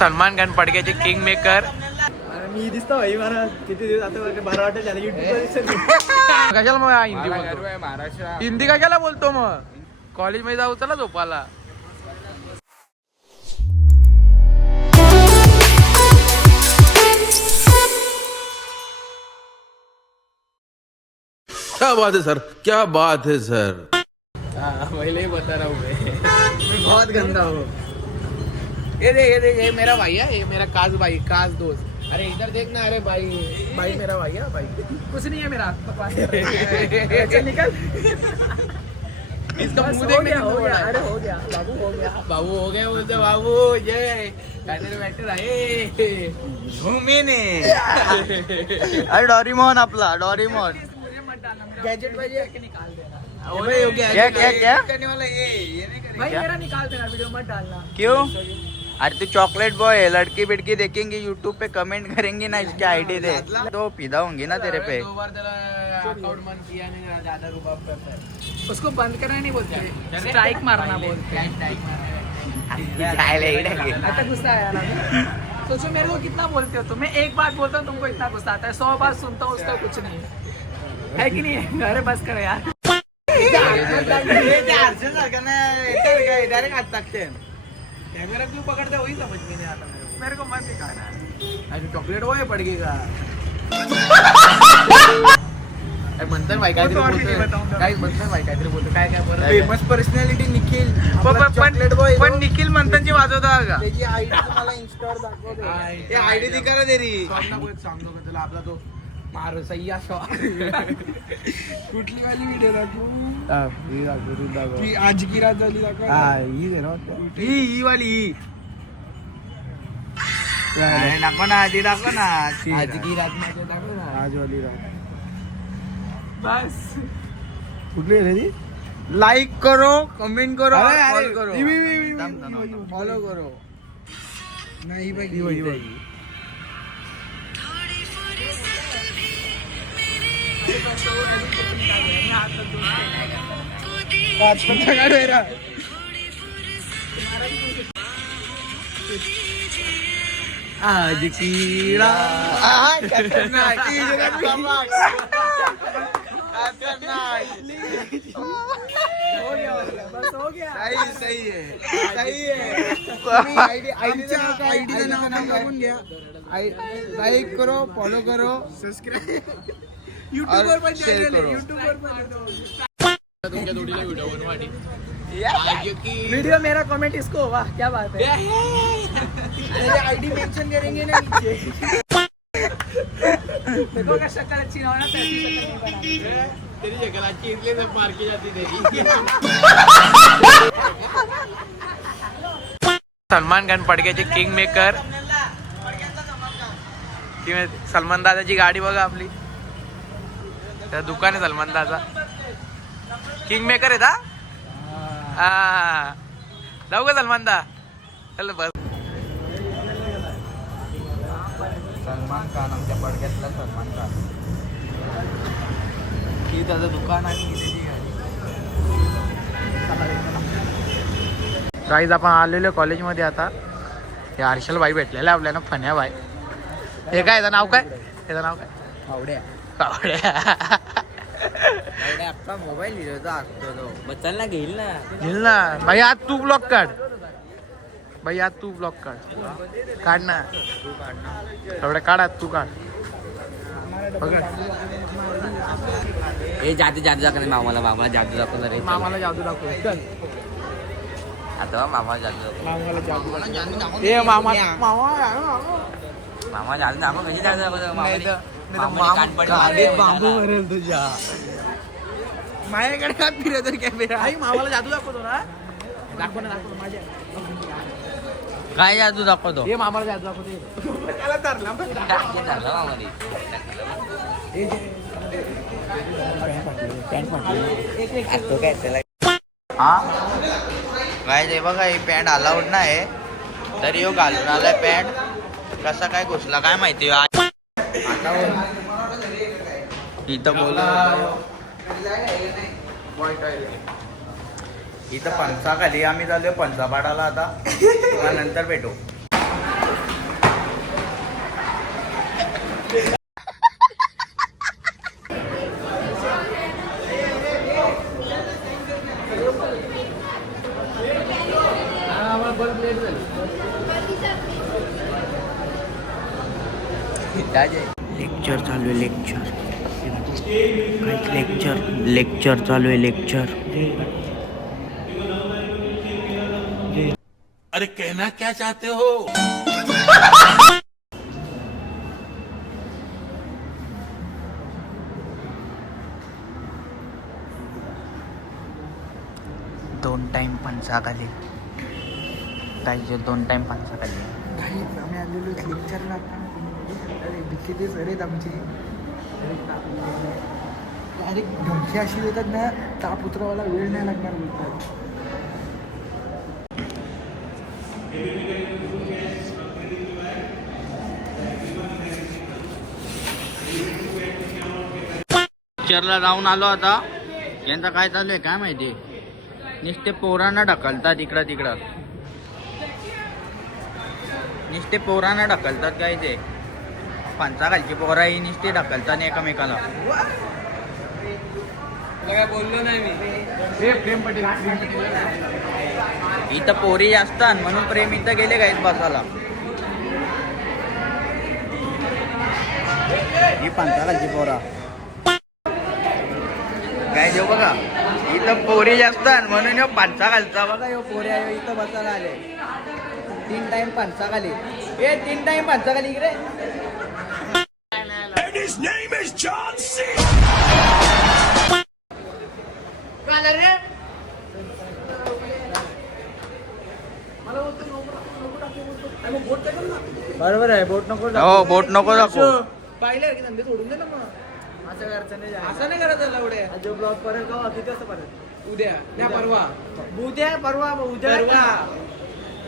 सलमान खान पडक्याचे king maker. मी दिसतो भाई मला किती दिवस आता बरं वाटत झालं कशाला मग हिंदी बोलतो? हिंदी कशाला बोलतो मग? कॉलेज मध्ये जाऊ चला झोपाला. क्या बात है सर, क्या बात है सर. पहले ही बता रहा हूँ मैं बहुत गंदा हूँ. ये देख ये मेरा भाई है, ये मेरा काज भाई, काज दोस्त. अरे इधर देखना. अरे भाई भाई मेरा भाई है भाई. कुछ नहीं है मेरा चल निकल. इसका मुंह हो देखने गया कितना हो बड़ा गया है. अरे हो गया बाबू हो गया. बाबू हो गया बोलते बाबू. ये बैठे बैठे रहे झूमे ने. अरे डोरेमोन आपला डोरेमोन. गैजेट वैजेट निकाल देना. क्या करने वाला ये नहीं करेगा. भाई मेरा निकाल देना वीडियो मत डालना. क्यों? अरे तू चॉकलेट बॉय है, लड़की बिड़की देखेंगे यूट्यूब पे कमेंट करेंगी ना इसकी आईडी दे तो फिदा होंगी ना तेरे पे. 2 बार तेरा अकाउंट बंद किया नहीं, ज्यादा रुपया पे. उसको बंद करना नहीं बोलते, स्ट्राइक मारना बोलते हैं. आता गुस्सा आया ना. सोचो मेरे को कितना बोलते हो तुम. मैं एक बात बोलता हूँ तुमको इतना गुस्सा आता है. 100 बार सुनता हूँ उसका कुछ नहीं है कि नहीं. अरे बस करो यार. डायरेक्ट हाथ ताकते हैं. कैमरा क्यों पकड़ते वही समझ में नहीं आता मेरे को मत दिखाना. अरे चॉकलेट वो है पडकेगा. मंथन भाई काहीतरी बोलतोय. काय मंथन भाई काहीतरी बोलतो. काय काय बरं फेमस पर्सनॅलिटी निखिल पण निखिल मंथनची वाजवता का? त्याची आयडी तुम्हाला इंस्टावर दाखवते. आयडी दिखाना तेरी. सांगतो का तुला आपला तो मारो सय्या शॉट. कुठली वाली व्हिडिओ दाखवू. आज की रात झाली दाखव. ही वाली ही. दाखव ना आधी दाखव ना. आज की रात मध्ये दाखव ना. आज वाली रात. बस कुठली रे? लाईक करो, कमेंट करो, फॉलो करो. फॉलो करो. नाही भाई. आज की रात. बस हो गया. सही है. आयडीचं नाव पण बघून घ्या. लाईक करो, फॉलो करो, सबस्क्राईब. युट्यूबवर पण share channel करो. आहे. युट्यूबवर पण तुमच्या जोडीला व्हिडिओ बनवाडी. वीडियो मेरा कमेंट इसको होगा. क्या बात है. आयडी मेंशन करेंगे ना नीचे. देखो अगर शक्ल अच्छी ना हो ना तो ऐसी शक्ल नहीं बनानी. तेरी शक्ल अच्छी इसलिए सब मार के जाती तेरी. सलमान खान पडक्याचे किंग मेकर. सलमान दादाची गाडी बघा आपली. त्या दुकान आहे सलमान दादा. किंग मेकर आहे का? हा जाऊ का सलमान दा? चल बस. सलमान खान आमच्या पडक्यातला सलमान खान. की त्याचं दुकान आहे की त्याची गाडी. गाईज आपण आलेलो कॉलेजमध्ये आता. हे हर्षल भाई भेटलेला आपल्याला. फन्या भाई. हे काय याचं नाव काय? त्याचं नाव काय? आवड्या. आवड्या. आपला मोबाईल हिरोचा असतो तो. बच्चन ना घेईल ना. घेईल ना भाई. आज तू ब्लॉक काढ भाई. आज तू ब्लॉक काढ ना. एवढं काढ. आज तू काढ. ए जादू दाखव मामाला जादू दाखव रे. मामाला जादू दाखव. चल आता मामा जादू मामाला जादू दाखव. ए मामा मामा जादू दाखव. कशी जादू दाखवतो बांबू मरेल तुझ्या. माझ्याकडे का फिरत कॅमेरा. आई मामाला जादू दाखवतो ना. दाखव ना माझ्या. काय जादू दाखवतो. हे मामाला जादू दाखवतो. त्याला धरला. काय ते बघा ही पॅन्ट अलाउड नाही तरी यो घालून आलाय पॅन्ट. कसा काय घुसला काय माहिती. इथं बोल. इथं पंचा खाली आम्ही चाललोय पंचा पाडाला. आता नंतर भेटू. लेक्चर चालू आहे लेक्चर चालू आहे लेक्चर. अरे कहना क्या चाहते हो? 2 टाइम पंचाखाली पाहिजे. 2 टाइम पंचाखाली. आम्ही आलेलो लेक्चरला. किती सर आहेत आमची. अरे धमकी अशी देतात ना, ताप उतरवायला वेळ नाही लागणार बोलतात. पिक्चरला जाऊन आलो आता. यांचा काय चालू आहे काय माहिती. नुसते पोरांना ढकलतात इकडं तिकडं. नुसते पोरांना ढकलतात काय ते. पंचाखालची पोरा ही नुसते ढकलतात एकमेकाला. काय बोललो नाही मी. प्रेम पटेल. इथं पोरी जास्त आणि म्हणून प्रेम इथं गेले काहीच बसायला. ही पंचाखालची पोरा काय देऊ बघा. इथं पोरी जास्त आणि म्हणून ह्यो पंचाखालचा बघा. ह्यो पोरी आहे इथं बसायला आले. 3 टाइम पंचाखाली. 3 टाइम पंचाखाली इकडे. His name is John C. बरोबर आहे. बोट नको हो बोट नको दाखवू. पाहिले की धंदे सोडून दे ना मग. असं करायचं नाही. असं नाही करायचं एवढे. जो ब्लॉग परत का किती वाजता परत. उद्या नाही परवा.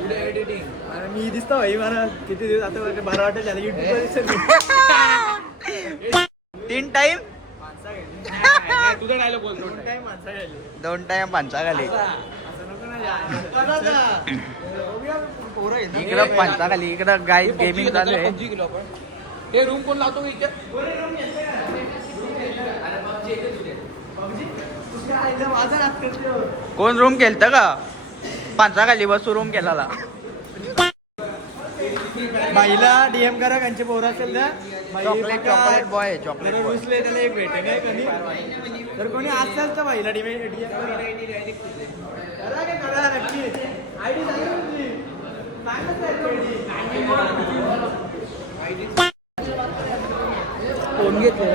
उद्या एडिटिंग. अरे मी दिसतो भाई मला किती दिवस आता बरं वाटत झालं युट्यूब. 3 टाइम तुझा डायलॉग बोल. 2 टाइम पंचाखाली. इकडं पंचाखाली इकडं गाय गेमिंग चालू आहे. हे रूम कोण लावतो इथे. कोण रूम केलतं का. पंचाखाली बसू रूम केला. बाईला डीएम करा त्यांचे पोरं असेल ना. Chocolate boy chocolate boy. रुसले त्याला एक भेटे नाही कधी. तर कोणी असेल तर बाईला डीएम करा नक्की. आयडी फोन घेतले.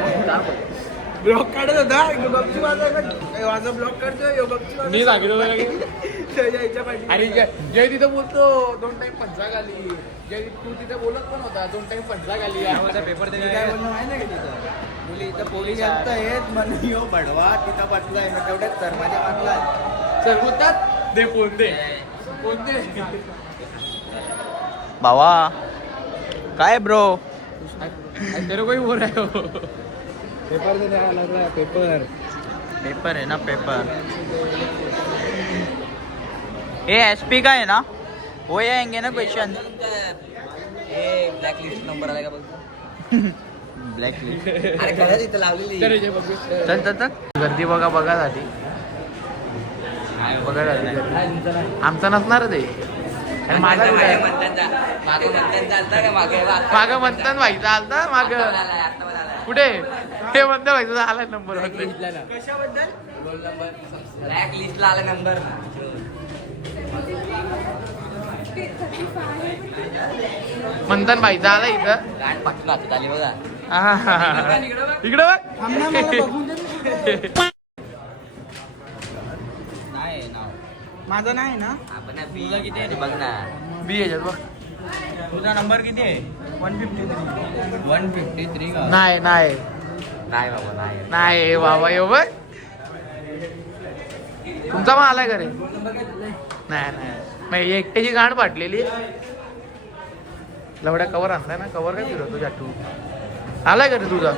ब्लॉक काढत होता. गपची माझा ब्लॉक काढतोय. मी सांगितलं अरे जय तिथं बोलतो 2 टाइम पंचाखाली. जय तू तिथे बोलत पण होता 2 टाइम पंचाखाली. पेपर काय बोलणं माहिती आहे का तिथं. मुली इथं पोलीस जास्त आहेत म्हणून यो बडवा तिथं बसलाय. मग तेवढ्याच सर माझ्या वाटला सर बोलतात दे फोन दे. फोन दे. भावा काय ब्रो. तेरे कोई बोल रहे हो. पेपर देने लग रहा है. पेपर है ना पेपर. ये एसपी का है ना. वो आएंगे ना क्वेश्चन. ब्लॅक लिस्ट नंबर आला का बघ. Black list. अरे खरंच इथं लावलेली. चल चल चल. गर्दी बघा बघा झाली. बघा झाली. आमचा नसणार ते. माझा मागं म्हणतात भाई चालता माग कुठे हे म्हणतं भाई तुझा आला नंबर. कशाबद्दल. ब्लॅक लिस्टला आला नंबर. म्हणतात भाईचा आला इथं. गाठ पाठवून हातात आली बघा. इकडं बघ. नाही नाव माझं नाही ना. आपण तुझं किती आहे ते बघ ना. बी याच्यात बघ. तुझा नंबर किती आहे. 153 का. नाही नाही नाही बाबा नाही. नाही बाबा येऊ बघ. तुमचा मग आलाय का रे. नाही नाही एकट्याची गाठ पाटलेली. लवड्या कवर आणलाय ना. कवर काय फिरवतो जाटू. आलाय का रे तुझा.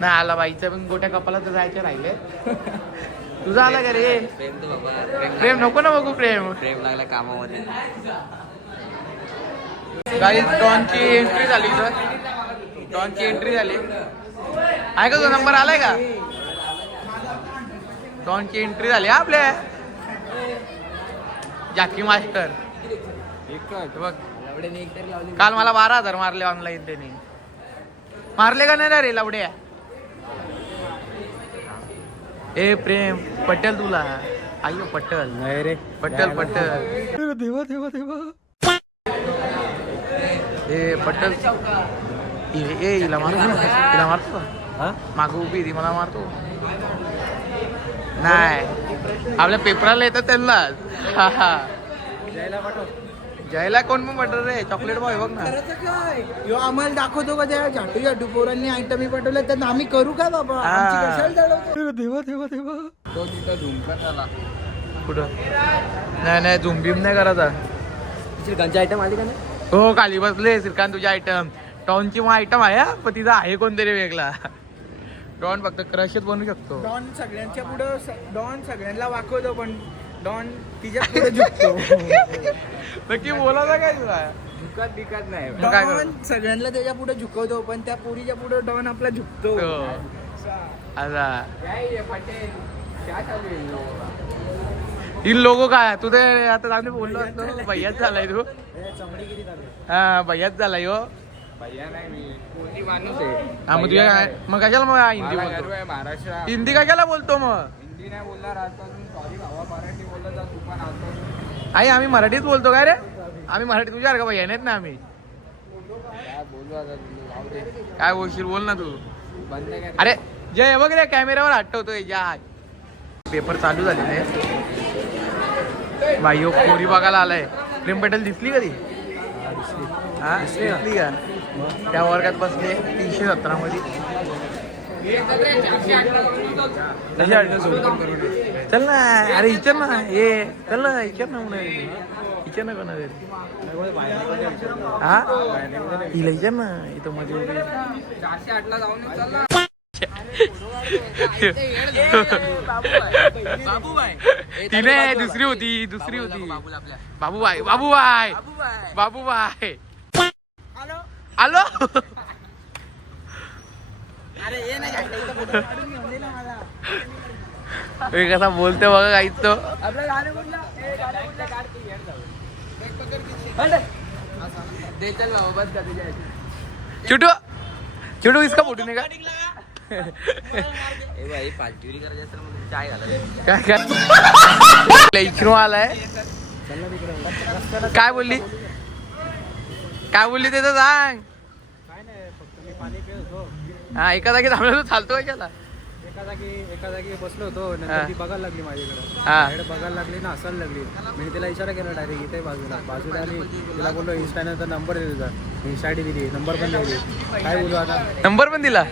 नाही आला बाईचा पण गोट्या कपाला तर जायचे राहिले. तुझा आला का रे. प्रेम तो बाबा. प्रेम नको ना बघू. प्रेम प्रेम लागला कामामध्ये. गाईज डॉनची एंट्री झाली सर. डॉनची एंट्री झाली. आहे का तो नंबर आलाय का. डॉनची एंट्री झाली आपल्या. जॅकी मास्टर बघ. काल मला 12,000 मारले ऑनलाईन त्यांनी. मारले का नाही रे लावड्या? ए प्रेम पटेल तुला आयो पटेल नाही रे पटेल देवा देवा देवा ए पटेल ए हिला मारतो मागं उभी ती मला मारतो नाही आपल्या पेपराला येतात त्यांनाच जायला कोण पण पटल रे चॉकलेट बॉय बघ ना काय यो आम्हाला दाखवतो का त्या झाटू पोरांनी आयटमी पाठवले तर आम्ही करू का बाबा आमची कशाला दडवतो? देवा देवा देवा तो तिथं झुमकर झाला. कुठं नाही झुम बिम नाही करायचा श्रीकांतची आयटम आली का नाही? हो खाली बसले श्रीकांत तुझी आयटम टॉनची मग आयटम आहे हा, पण तिचा आहे कोणतरी वेगळा डॉन फक्त क्रशच बनवू शकतो डॉन सगळ्यांच्या पुढं डॉन सगळ्यांना वाकवतो पण डॉन तिच्या पुढे झुकतो नक्की बोलायचं काय तुला झुकत बिकत नाही. मग काय करू? डॉन सगळ्यांना त्याच्या पुढे झुकवतो पण त्या पोरीच्या पुढे डॉन आपला झुकतो हो. आता इन लोगो काय तू ते आता आम्ही बोललो असतो भैयाच झालाय तू हा भैयाच झालाय हो भैया नाही मी कोणी माणूस आहे. हा मग तुझ्या काय मग कशाला मग हिंदी मला गर्व बोलतो आहे महाराष्ट्र. हिंदी कशाला बोलतो मग हिंदी नाही बोलणार आजपासून. सॉरी भावा मराठी बोलत जा तू पण आजपासून. आई आम्ही मराठीत बोलतो काय रे आम्ही मराठी तुझ्या का भैया नाहीत ना आम्ही काय बोलू आता तुला जाऊ दे. काय बोलशील बोल ना तू बंद कर. अरे जय बघ रे कॅमेऱ्यावर हटवतोय या पेपर चालू झालेले भाई कोरी बघायला आलाय प्रेम पटेल दिसली कधी हा दिसली का त्या वर्गात बसले 317 मध्ये चल ना अरे विचार ना हे चल ना विचार ना विचार ना कोणा हा हिला विचार ना इथं मध्ये 408 ला जाऊन चल ना. तिने दुसरी होती बाबूबाई आलो कसा बोलते बघा काहीच तो छोटू छोटू इसका फोटो नाही का ए भाई पालटीवरी करायची असेल म्हणजे चाय घालायची. काय इकडून आलाय काय बोलली ते तर सांग हा एका जागी थांबलो चालतो कशाला एका जागी बसलो होतो हा. नंतर ती बघायला लागली माझ्याकडे हा बघायला लागली ना हसायला लागली मी तिला इशारा केला डायरेक्ट इथे बाजूला आली तिला बोललो इंस्टानंतर नंबर दे तुझा इंस्टा आयडी दिली नंबर पण दिली काय बोलू आता नंबर पण दिला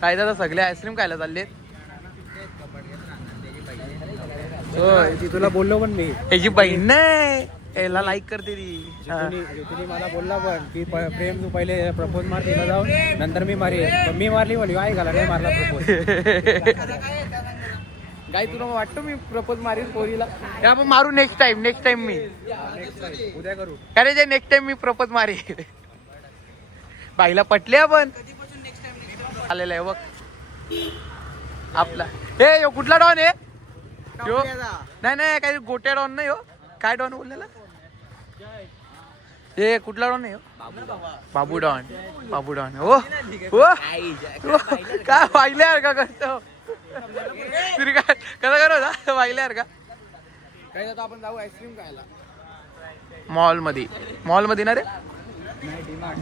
काय दादा सगळे आईस्क्रीम खायला चालले ती तुला बोललो पण मी याची बहीण नाही याला लाईक करते ती तिने मला बोलला पण की प्रेम तू पहिले प्रपोज मार तिला जाऊ नंतर मी पण मी मारली म्हणली आई घाला नाही मारला प्रपोज काय तुला वाटतं मी प्रपोज मारीन पोरीला आपण मारू नेक्स्ट टाइम मी उद्या करू अरे जे नेक्स्ट टाइम मी प्रपोज मारी बाईला पटले आपण आलेला आहे बघ आपला हे यो कुठला डॉन आहे यो नाही काही गोट्या डॉन नाही हो काय डॉन बोललेला हे कुठला डॉन आहे बाबू डॉन हो काय पाहिल्यावर का करतो तुम्ही काय कसं करत पाहिल्यावर का काही आता आपण जाऊ आईस्क्रीम खायला मॉल मध्ये ना रे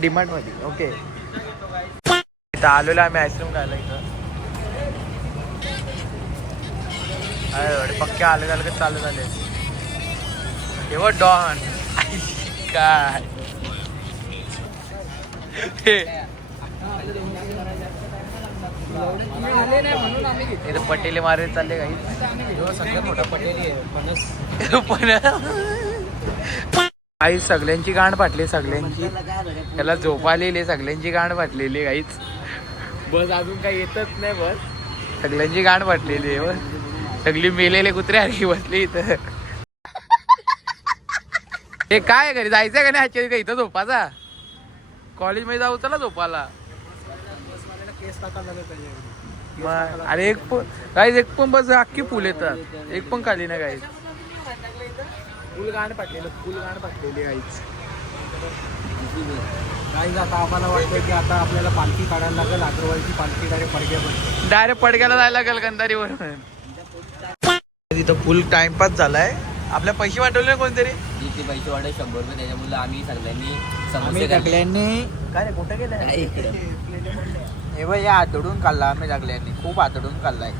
डिमार्ट मध्ये ओके इथं आलेलो आम्ही आईस्क्रीम खायला इथं अरे पक्के आले चालू झाले तेव्हा डॉन काय इथं पटेले मारे चालले काही सगळ्यात मोठा पटेल आहे पण आई सगळ्यांची गांड फाटली सगळ्यांची त्याला झोप आलेली सगळ्यांची गांड फाटलेली काहीच बस अजून काही येतच नाही बस सगळ्यांची गांड फाटलेली आहे बस सगळी मेलेले कुत्रे आणखी बसली इथं हे काय घरी जायचंय का नाही ऍक्च्युअली का इथं झोपाचा कॉलेज मध्ये जाऊ चला झोपाला केस टाकायला लागेल पाहिजे मग अरे एक पण बस अख्खी फुल येतात एक पण खाली ना काही फुल गाण पाटलेली गाईच. गाईज आता आम्हाला वाटतं की आता आपल्याला पालखी काढायला लागेल. अग्रवालची पालखी डायरेक्ट पडक्याला जायला लागेल गंधारीवर. तिथं फुल टाइमपास झालाय. आपल्या पैसे वाटवले कोणतरी. जिथे पैसे वाढले 100 रुपये, त्याच्यामुळे आम्ही सगळ्यांनी आम्ही सगळ्यांनी काय रे कुठे गेलं हे बघ, या आतडून काढला आम्ही सगळ्यांनी. खूप आतडून काढलाय.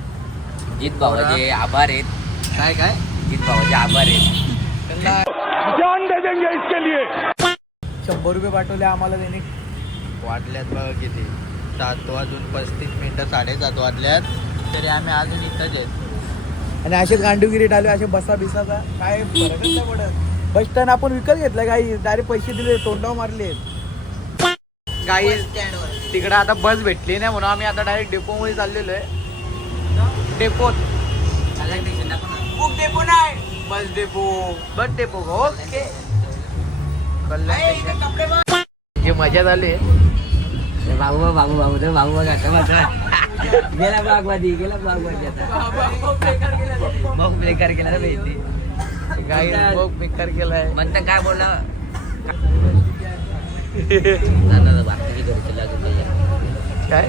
जित भावाचे आभार आहेत. काय जित भावाचे आभार आहेत. जान दे देंगे इसके लिए. 100 रुपये पाठवले आम्हाला त्यांनी. वाटल्यात बघा किती 7:35 7:30 वाजल्यात तरी आम्ही अजून इथंच आहेत. आणि असे गांडूगिरी टाले असे बसा बिसाचा काय फरकच नाही पडत. बस स्टँड आपण विकत घेतलं काही डायरेक्ट पैसे दिले तोंडावर मारले. काही तिकडं आता बस भेटली नाही म्हणून आम्ही आता डायरेक्ट डेपो मध्ये चाललेलो आहे. डेपोत डेपो नाही, बस डेपो ओके. जे मजा झाली. बाबू काका गेला बागवादी आता मग बेकार केला ना माहिती. गाई मग बेकार केलाय. म्हणता काय बोलला बाकी घरची लागत काय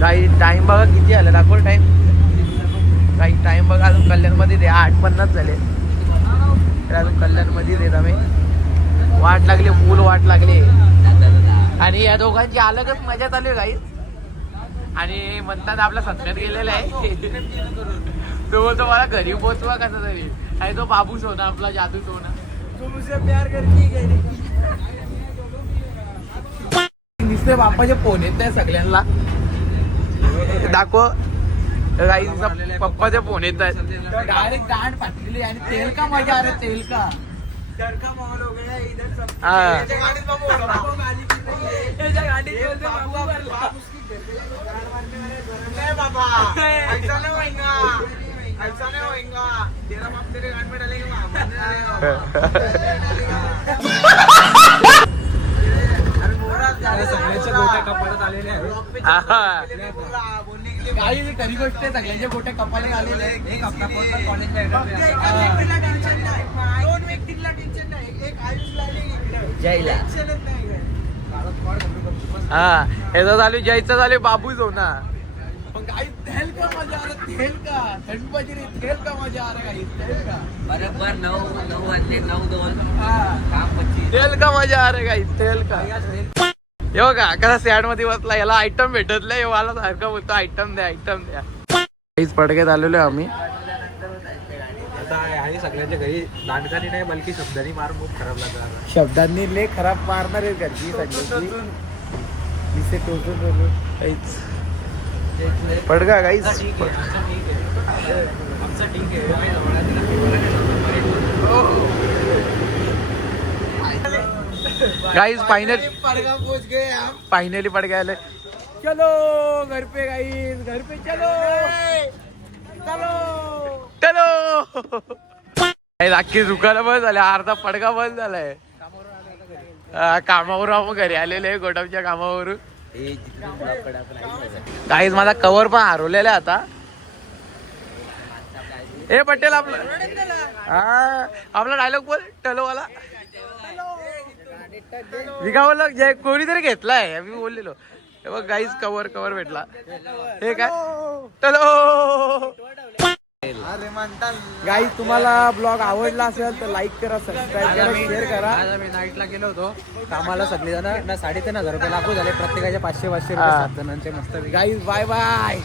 काही टाइम बघा किती आला दाखव टाइम. काही टाइम बघा अजून कल्याणमध्ये दे 8:50 झाले. तर अजून कल्याणमध्ये देत आम्ही. वाट लागली फुल वाट लागली. आणि या दोघांची अलगच मजा चालू आहे काही. आणि म्हणतात आपला सत्कार केलेला आहे. तो बोलतो मला घरी पोचवा कसा तरी. आणि तो बाबू सोना आपला जादू सोना. नुसते बाप्पाचे फोन येत नाही सगळ्यांना. दाखव काही पप्पाचे फोन येत आहेत. डायरेक्ट गांड फाटलेली आणि तेल का मजा अरे तेल का. काही खरी गोष्ट आहे. सगळ्यांच्या गोट्या कपाले आलेले. हा ह्याचा चालू जयचा चालू बाबू सोना. पण काही तेल का मजा आ रहा. तेल का थंड पाहिजे रे. तेल का मजा आ रहा काही. तेल का बरोबर 9 वाजले 9:02 तेल का मजा आ रहा काही. तेल का हे बघा कसा सॅड मध्ये बसला. याला आयटम भेटत नाही. मला सारखं बोलतो आयटम द्या आयटम द्या. काहीच पडक्यात आलेलो आहे आम्ही. आणि सगळ्यांच्या घरी दांडकानी नाही बल्कि शब्दांनी मार खूप खराब लागला. शब्दांनी लय खराब मारणार आहे घरची सगळ्यांची. पडगा काहीच गाइस फाइनली पड़ गया. चलो घर पे गाइस. घर पे चलो अख्खी दुकानं बंद झाले. अर्धा पडगा बंद झालाय. कामावरून आपण घरी आलेले आहे गोडाऊनच्या कामावरून. काहीच माझा कव्हर पण हरवलेला आता. ए पटेल आपला डायलॉग बोल टलोवाला. मी काय बोललो जय कोणीतरी घेतलाय मी बोललेलो. हे बघ गाईज कव्हर भेटला. हे काय टलो. गाईज तुम्हाला ब्लॉग आवडला असेल तर लाईक करा, सबस्क्राईब करा, शेअर करा. आज आम्ही नाईटला गेलो होतो कामाला. सगळेजण ना 3,500 रुपये लागू झाले. प्रत्येकाचे 500-500 रुपये 7 जणांचे मस्त. Guys bye bye.